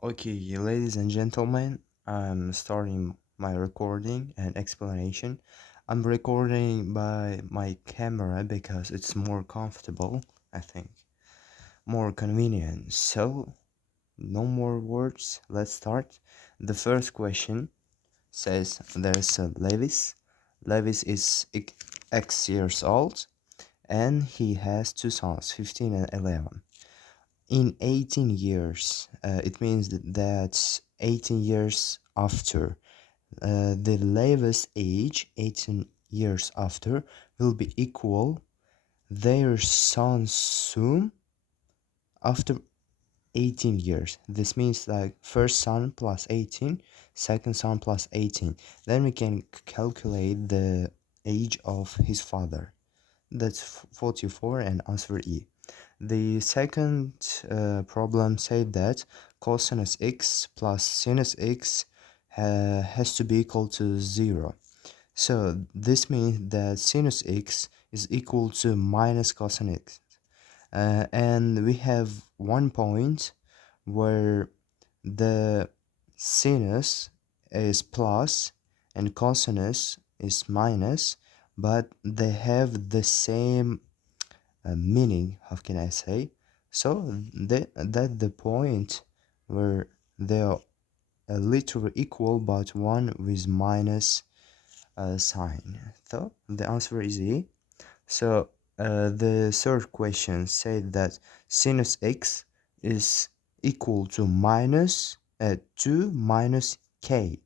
Okay, ladies and gentlemen, I'm starting my recording and explanation. I'm recording by my camera because it's more comfortable, I think, more convenient. So, no more words, let's start. The first question says there's a Levis. Levis is X years old and he has two sons, 15 and 11. In 18 years, it means that that's 18 years after the latest age, 18 years after, will be equal their son soon after 18 years. This means like first son plus 18, second son plus 18. Then we can calculate the age of his father. That's 44 and answer E. The second problem said that cosinus x plus sinus x has to be equal to 0. So this means that sinus x is equal to minus cosine x. And we have one point where the sinus is plus and cosinus is minus, but they have the same meaning, how can I say? So that the point where they are literally equal but one with minus sign. So the answer is E. So the third question said that sinus x is equal to minus 2 minus k.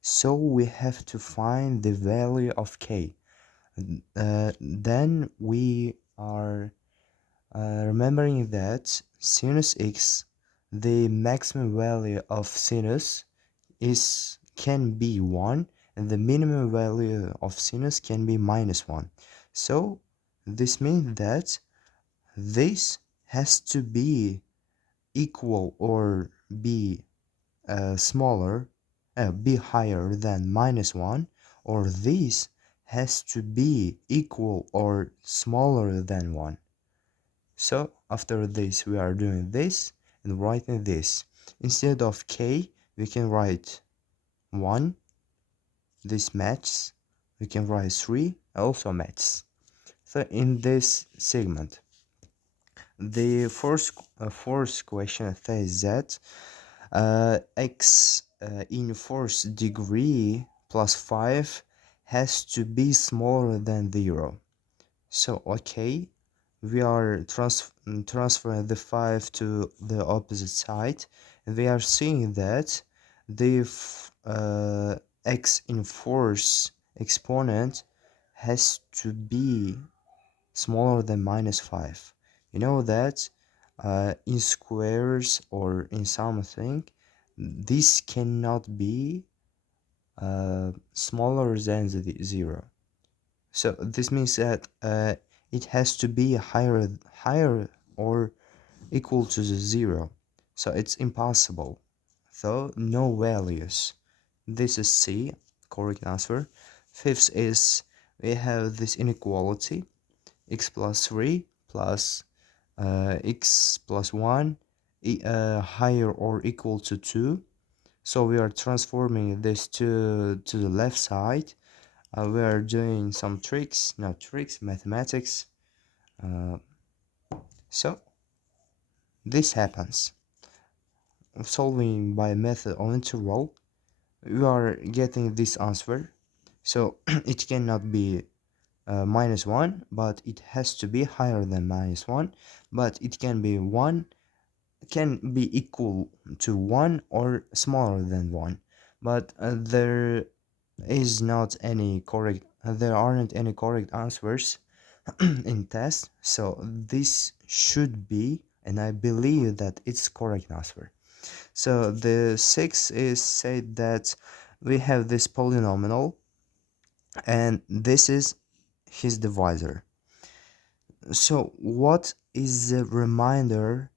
So we have to find the value of k. Then we are remembering that sinus x, the maximum value of sinus is can be 1 and the minimum value of sinus can be minus 1. So this means that this has to be equal or be smaller, be higher than minus 1, or this has to be equal or smaller than 1. So after this we are doing this and writing this. Instead of k we can write 1, this matches. We can write 3, also matches. So in this segment, the fourth question says that x in fourth degree plus 5 has to be smaller than 0. So okay, we are transferring the 5 to the opposite side, and we are seeing that the x in fourth exponent has to be smaller than minus 5. You know that in squares or in something, this cannot be smaller than 0. So this means that it has to be higher or equal to the 0. So it's impossible. So no values. This is C, correct answer. Fifth is we have this inequality, x plus 3 plus x plus 1 higher or equal to 2. So we are transforming this to the left side. We are doing some tricks, not tricks, mathematics. Uh, so this happens. Solving by method of integral, we are getting this answer. So it cannot be minus 1, but it has to be higher than minus 1. But it can be 1, can be equal to 1 or smaller than 1. But there aren't any correct answers in test, so this should be, and I believe that it's correct answer. So the sixth is said that we have this polynomial and this is his divisor. So what is the remainder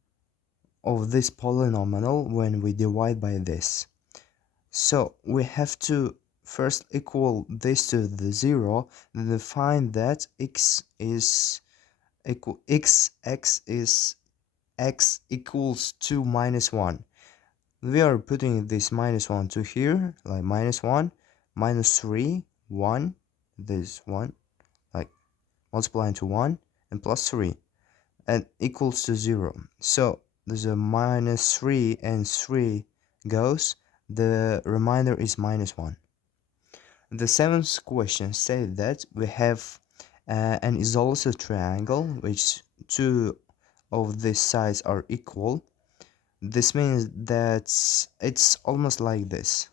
of this polynomial when we divide by this? So we have to first equal this to the 0, then find that x is x equals 2 minus 1. we are putting this minus 1 to here, like minus 1, minus 3, 1, this 1, like multiplying to 1, and plus 3, and equals to 0. So there's a minus 3 and 3 goes, the remainder is minus 1. The seventh question said that we have an isosceles triangle which two of these sides are equal. This means that it's almost like this.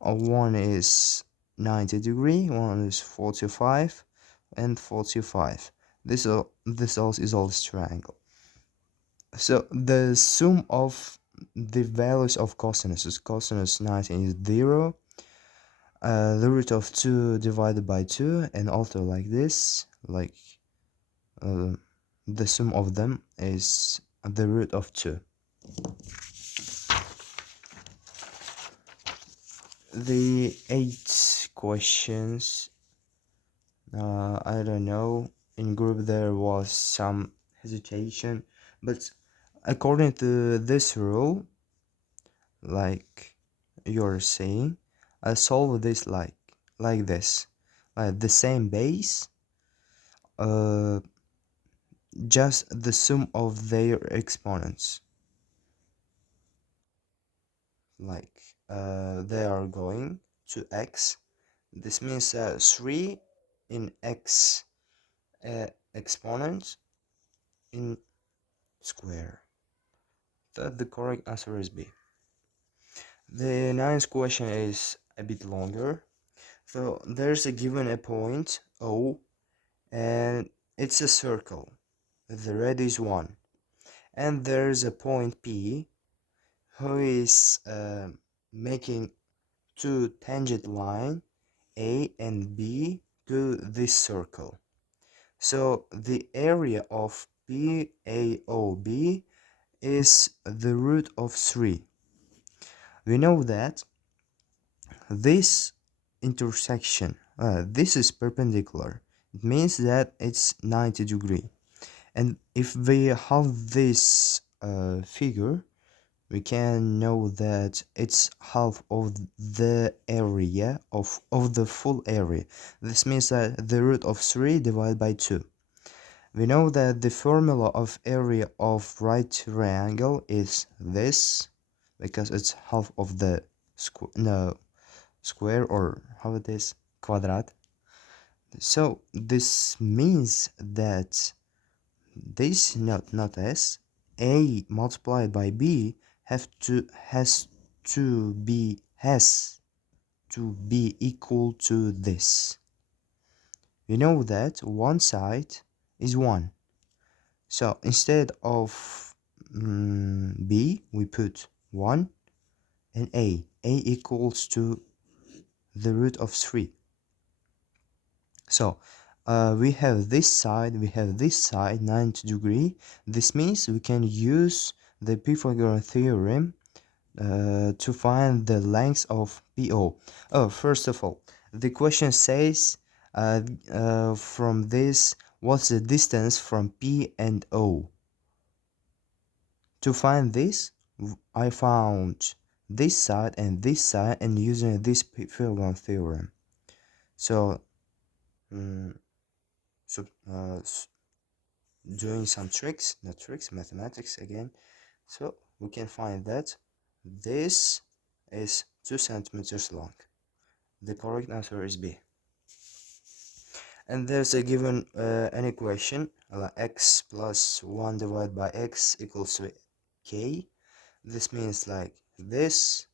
One is 90 degree, one is 45 and 45. This also is also triangle. So the sum of the values of cosinus 90 is 0. The root of 2 divided by 2, and also like this, like uh, the sum of them is the root of 2. The 8 questions, I don't know, in group there was some hesitation, but according to this rule, like you're saying, I solve this like this, like the same base, uh just the sum of their exponents, like they are going to x. This means 3 in x exponents in square. That the correct answer is B. The ninth question is a bit longer. So there's a given a point O, and it's a circle. The radius is 1, and there's a point P who is making two tangent line A and B to this circle. So the area of PAOB is the root of 3. We know that this intersection, this is perpendicular. It means that it's 90 degree. And if we have this figure, we can know that it's half of the area of the full area. This means that the root of 3 divided by 2. We know that the formula of area of right triangle is this, because it's half of the square, or how it is, quadrat. So this means that this not s, a multiplied by b has to be equal to this. We know that one side is 1, so instead of b we put 1, and a equals to the root of 3. So we have this side, 90 degree. This means we can use the Pythagorean theorem to find the length of PO. Oh, first of all, the question says from this, what's the distance from P and O? To find this, I found this side and using this Pythagorean theorem. So, um, so doing some tricks, not tricks, mathematics again. So we can find that this is 2 centimeters long. The correct answer is B. And there's a given an equation like x plus 1 divided by x equals to k. This means like this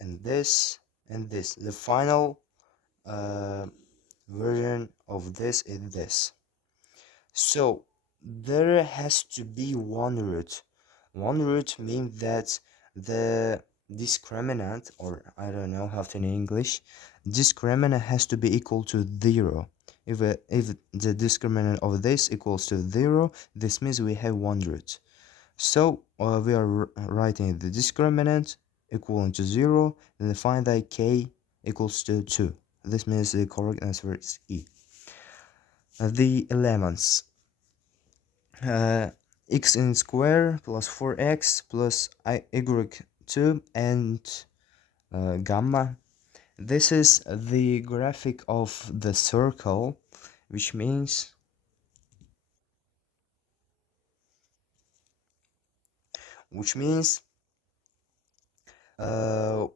and this and this. The final uh, version of this is this. So there has to be one root. One root means that the discriminant, or I don't know how to in English, discriminant has to be equal to 0. If the discriminant of this equals to 0, this means we have one root. So we are writing the discriminant equal to 0, and find that k equals to 2. This means the correct answer is E. The elements. Uh, x in square plus 4x plus y2 and gamma. This is the graphic of the circle, which means which means uh,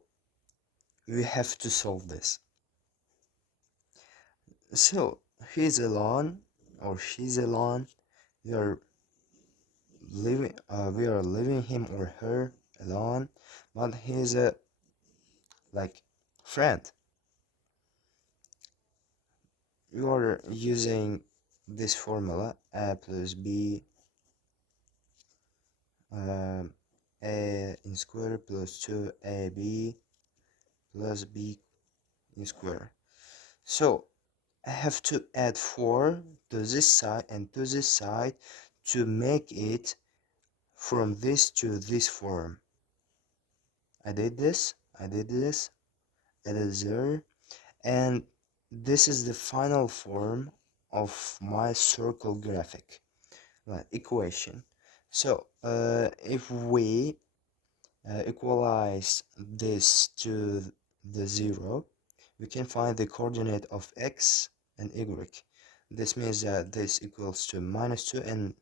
we have to solve this. So he's alone or she's alone. We are leaving him or her alone, but he's a like friend. You are using this formula a plus b um, a in square plus 2ab plus b in square. So I have to add 4 to this side and to this side to make it from this to this form. I did this, it is there, and this is the final form of my circle graphic, like equation. So if we equalize this to the 0, we can find the coordinate of x and y. This means that this equals to -2 and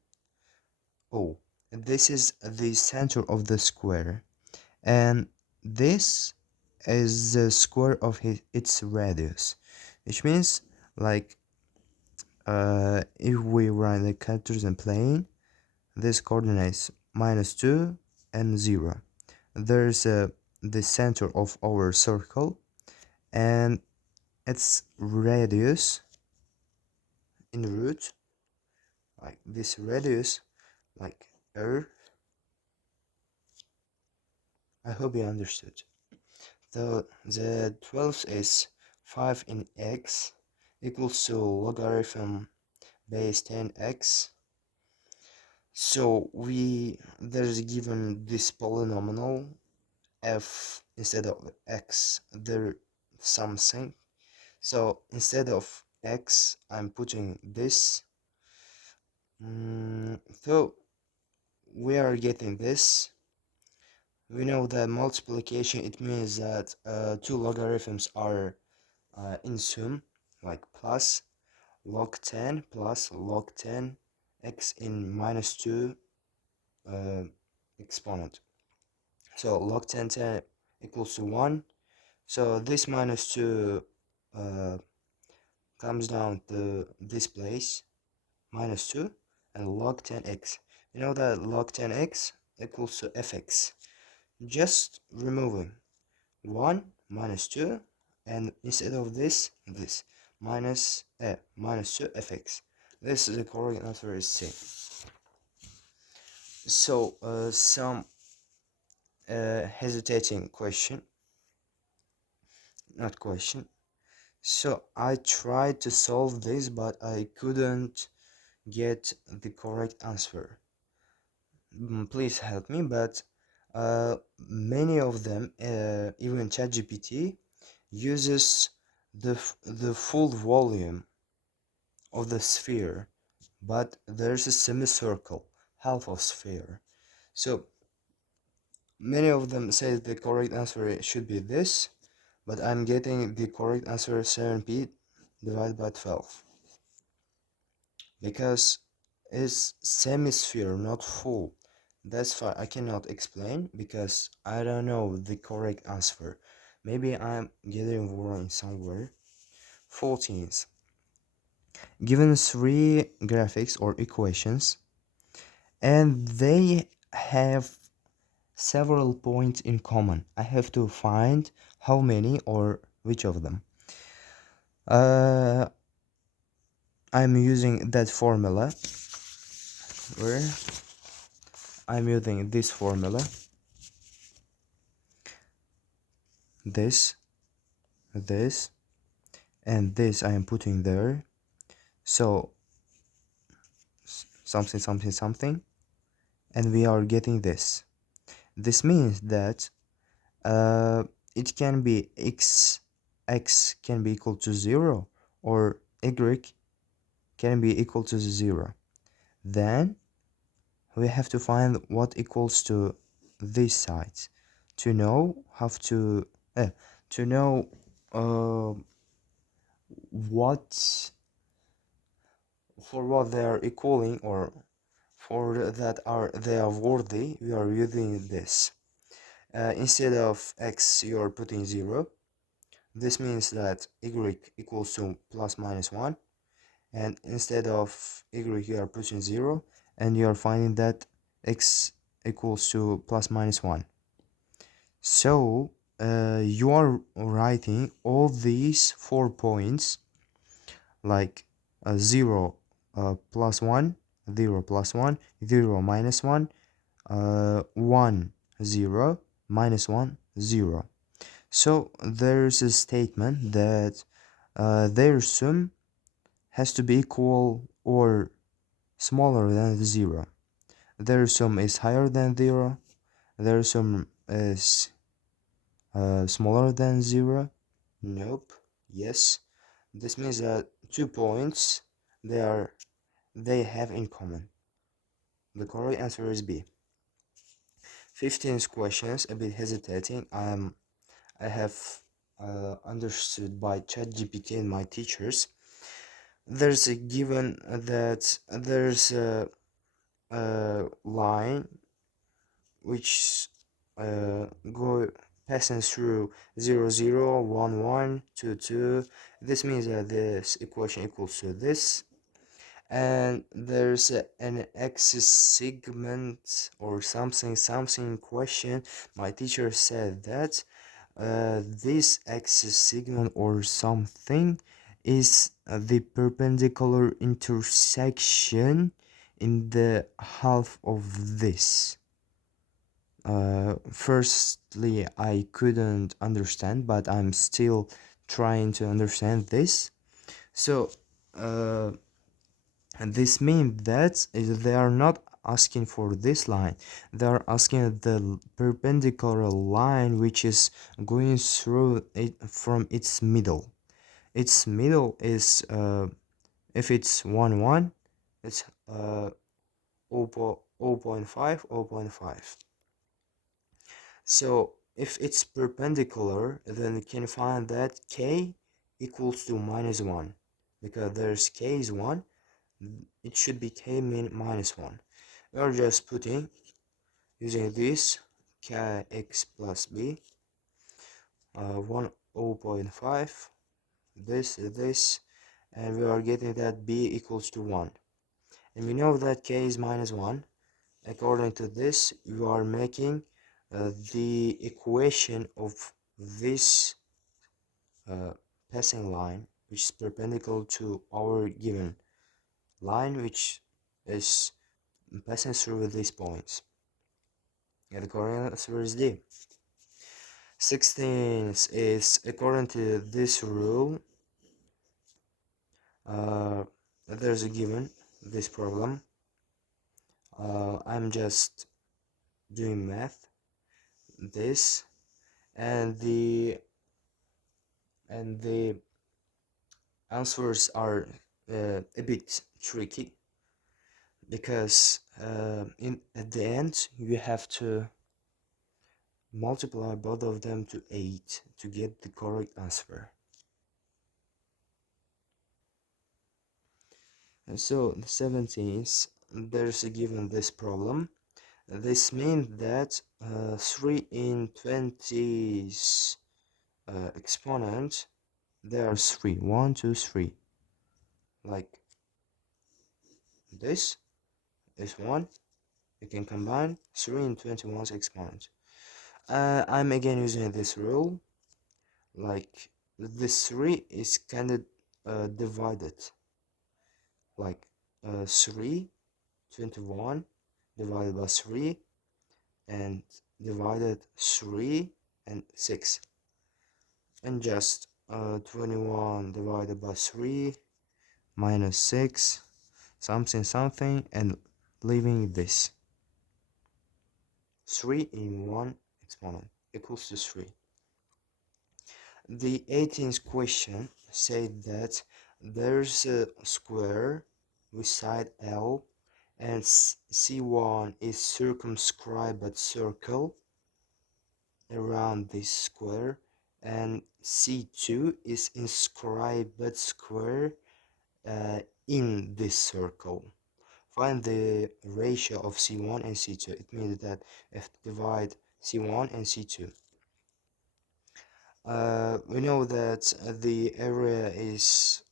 O. This is the center of the square, and this is the square of its radius, which means like if we run the Cartesian plane, this coordinates -2 and 0. There's the center of our circle and its radius in root, like this radius, like r. I hope you understood. So the 12th is 5 in x equals to logarithm base 10x. So there's given this polynomial f instead of x there something. So instead of x I'm putting this. So we are getting this. We know that multiplication, it means that two logarithms are in sum, like plus log 10 plus log 10 x in -2 exponent. So log 10 equals to 1. So this -2 comes down to this place, -2, and log 10x. You know that log 10x equals to fx. Just removing 1 -2, and instead of this minus 2 fx. This is the correct answer is C. So some hesitating question, not question. So I tried to solve this, but I couldn't get the correct answer. Please help me. But many of them, even ChatGPT, uses the full volume of the sphere, but there's a semicircle, half of sphere. So many of them say the correct answer should be this, but I'm getting the correct answer 7p divided by 12 because it's semisphere, not full. That's why I cannot explain because I don't know the correct answer. Maybe I'm getting wrong somewhere. 14th. Given three graphics or equations, and they have several points in common. I have to find how many or which of them. Uh, I'm using that formula where I'm using this formula, this, this, and this I am putting there. So something, something, something, and we are getting this. This means that it can be x can be equal to 0 or y can be equal to 0. Then we have to find what equals to these sides to know how uh, to know uh, what for what they are equaling, or for that are they are worthy. We are using this. Instead of x you are putting 0. This means that y equals to plus minus 1, and instead of y you are putting 0, and you are finding that x equals to plus minus 1. So you are writing all these 4 points like 0 plus 1, 0 plus 1, 0 minus 1, 1 0 minus 1 0. So there's a statement that their sum has to be equal or smaller than 0. Their sum is higher than 0. Their sum is smaller than 0. Nope. Yes. This means that 2 points they have in common. The correct answer is B. 15th questions, a bit hesitating. I have understood by ChatGPT and my teachers. There's a given that there's a line which go passing through 0 0 1 1 2 2. This means that this equation equals to this, and there's an axis segment or something question. My teacher said that this axis segment or something is the perpendicular intersection in the half of this. Firstly, I couldn't understand, but I'm still trying to understand this. So and this means that they are not asking for this line, they are asking the perpendicular line which is going through it from its middle. Its middle is if it's 1 1, it's 0, 0.5 0.5. So if it's perpendicular, then we can find that k equals to minus 1, because there's k is 1, it should be k minus 1. We are just putting, using this, kx plus b, 1 0.5, this, and we are getting that b equals to 1. And we know that k is minus 1. According to this, you are making the equation of this passing line, which is perpendicular to our given line, which is passing through these points. And the correct answer is D. 16th is according to this rule. There's a given this problem. I'm just doing math. This and the answers are a bit tricky, because at the end you have to multiply both of them to 8 to get the correct answer. And so the 17th, there's a given this problem. This means that 3 in 20's exponent, there's 3, 1 2 3, like this is 1. You can combine 3 in 21's exponent. I'm again using this rule, like this 3 is kind of divided, like 3 21 divided by 3 and divided 3 and 6, and just 21 divided by 3 minus 6 something, and leaving this 3 in 1 exponent equals to 3. The 18th question said that there's a square with side L and C1 is circumscribed circle around this square, and C2 is inscribed square in this circle. Find the ratio of C1 and C2. It means that if divide C1 and C2. We know that the area is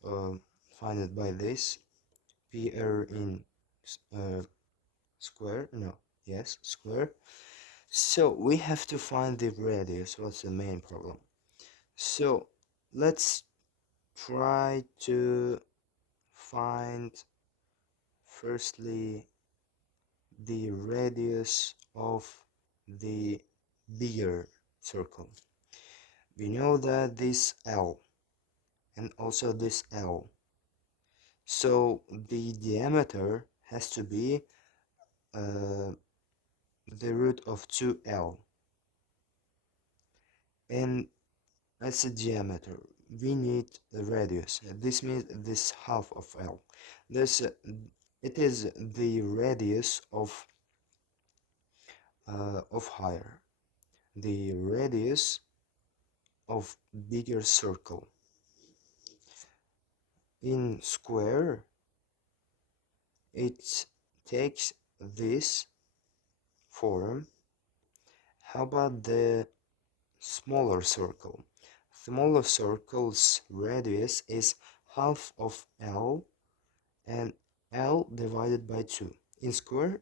founded by this PR in uh, square. No, yes, square. So we have to find the radius. What's the main problem? So let's try to find firstly the radius of the bigger circle. We know that this L and also this L. So the diameter has to be uh, the root of 2L. And as a diameter, we need the radius. This means this half of L. This it is the radius of higher, the radius of bigger circle. In square, it takes this form. How about the smaller circle? Smaller circle's radius is half of L and L divided by 2. In square,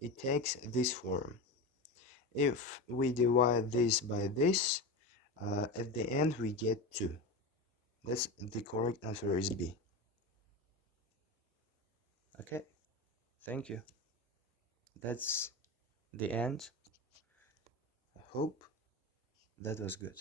it takes this form. If we divide this by this, at the end we get 2. That's the correct answer is B. Okay, thank you. That's the end. I hope that was good.